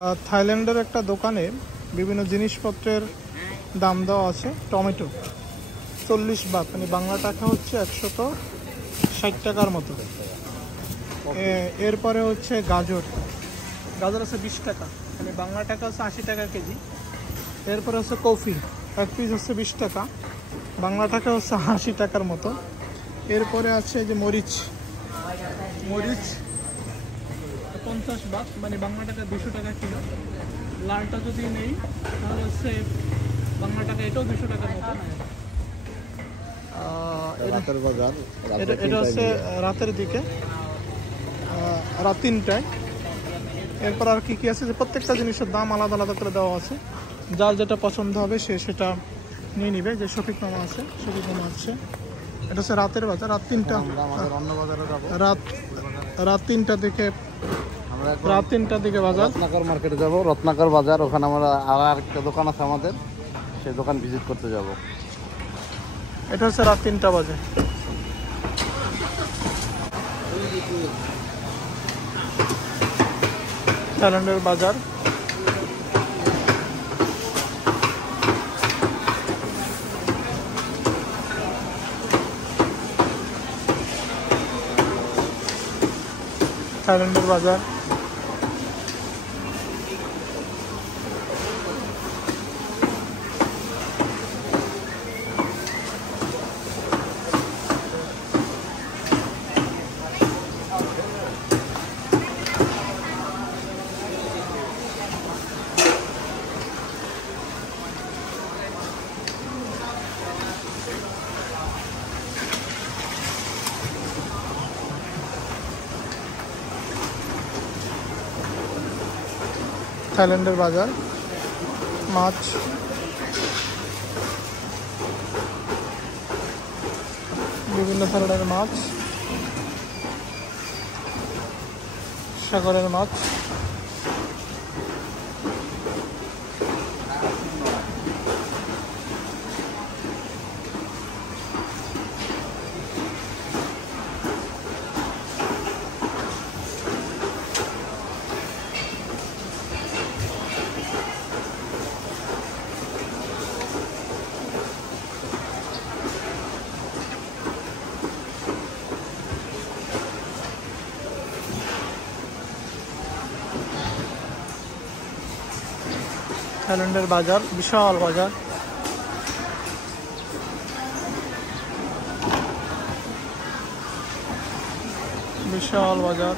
থাইল্যান্ডের একটা দোকানে বিভিন্ন জিনিসপত্রের দাম দেওয়া আছে। টমেটো 40 বাত, মানে বাংলা টাকা হচ্ছে 160 টাকার মতো। এরপরে হচ্ছে গাজর আছে 20 টাকা, মানে বাংলা টাকা হচ্ছে 80 টাকা কেজি। এরপরে হচ্ছে কফি, এক পিস হচ্ছে 20 টাকা, বাংলা টাকা হচ্ছে 80 টাকার মতো। এরপরে আছে যে মরিচ 50 বাত, মানে বাংলা টাকা 200 টাকা কিলো। লালটা যদি নেই তাহলে হচ্ছে বাংলা টাকা এটাও 200 টাকার মতো। এটা হচ্ছে রাতের দিকে, রাত 3টায়। এরপর আর কি আছে যে প্রত্যেকটা জিনিসের দাম আলাদা আলাদা করে দেওয়া আছে। যার যেটা পছন্দ হবে সে সেটা নিয়ে নিবে। যে শফিক মামা আছে, এটা হচ্ছে রাতের বাজার। রাত 3টা, রাত 3টার দিকে বাজার। রত্নাকর মার্কেটে যাব, রত্নাকর বাজার। ওখানে আমরা আরেকটা দোকান আছে আমাদের, সেই দোকান ভিজিট করতে যাব। এটা হচ্ছে রাত 3টা বাজে। থাইল্যান্ডের বাজার। থাইল্যান্ডের বাজার। থাইল্যান্ডের বাজার। মাছ, বিভিন্ন ধরনের মাছ, সাগরের মাছ। থাইল্যান্ডের বাজার বিশাল বাজার। বিশাল বাজার।